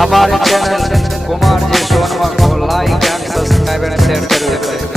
हमारे चैनल कुमार जी सोनवा को like and subscribe and share जरूर करें।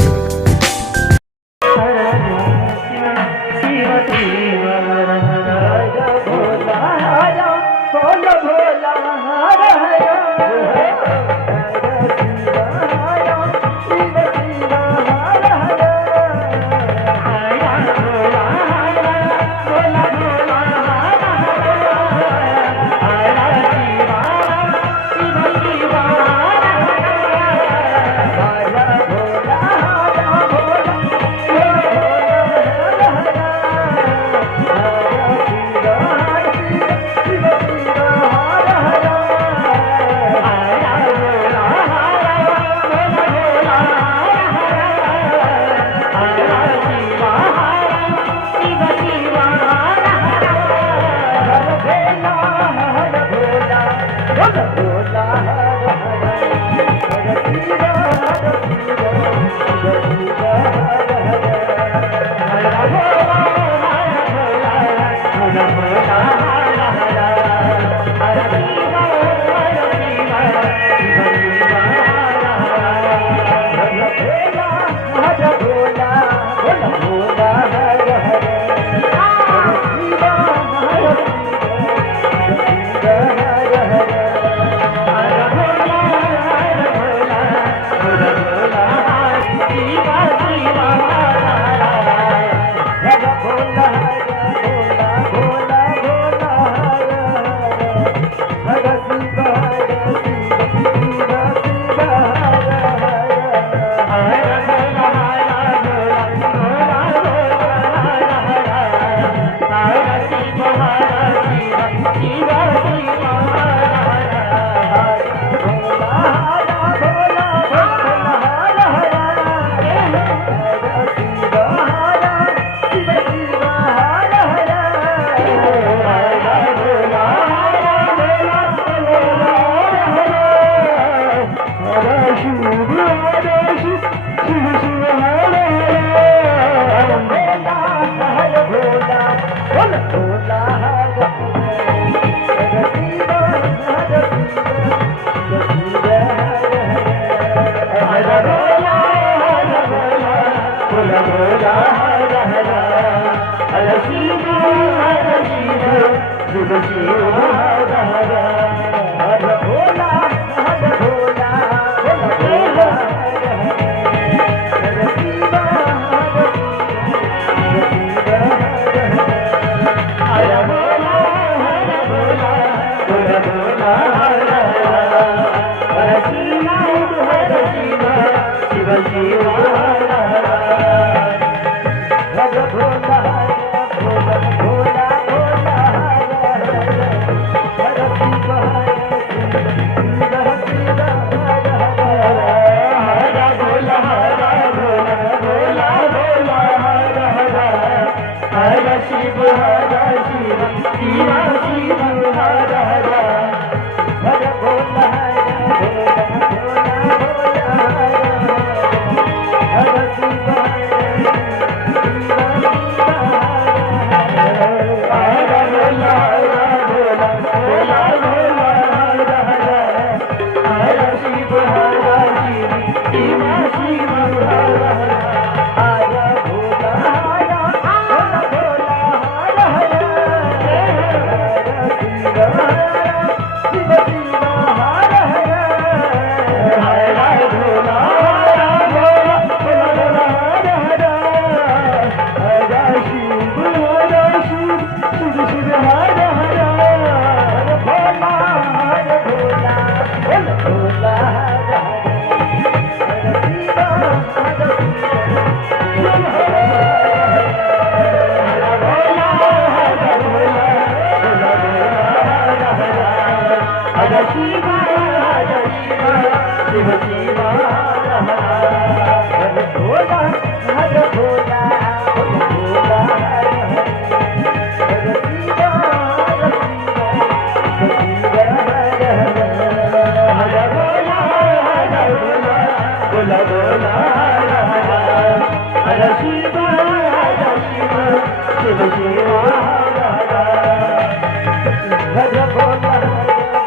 भज भोला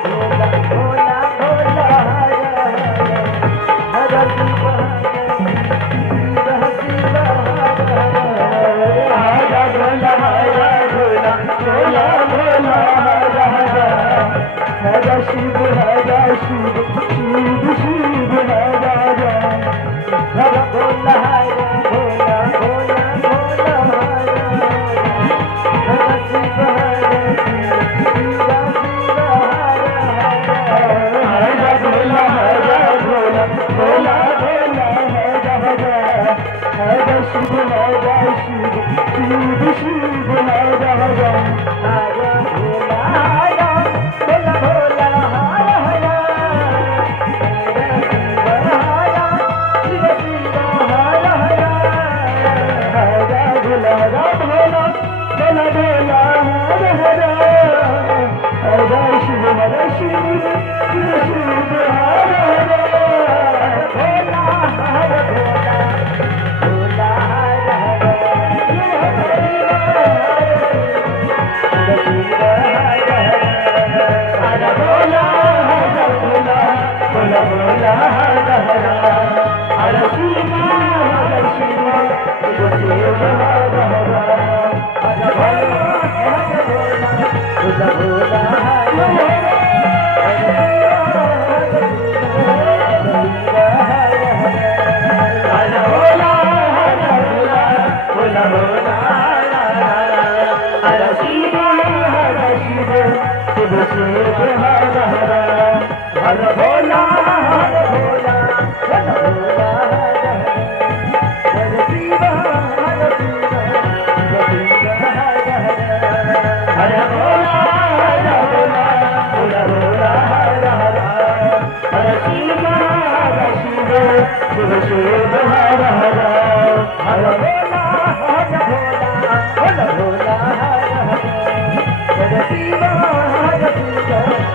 भोला भोला शिव हर शिव शिव शिव हर हर भोला हर भोला भोला भोला हर शिव हर शिव शिव शिव हर भोला भोला भोला भोला हर शिव हर शिव शिव शिव हर हर भोला भोला भोला हर शिव शिव हर हर भोला भोला भोला भोला हर हर शिव हर शिव शिव शिव हर हर भोला हर भोला भोला हर Hare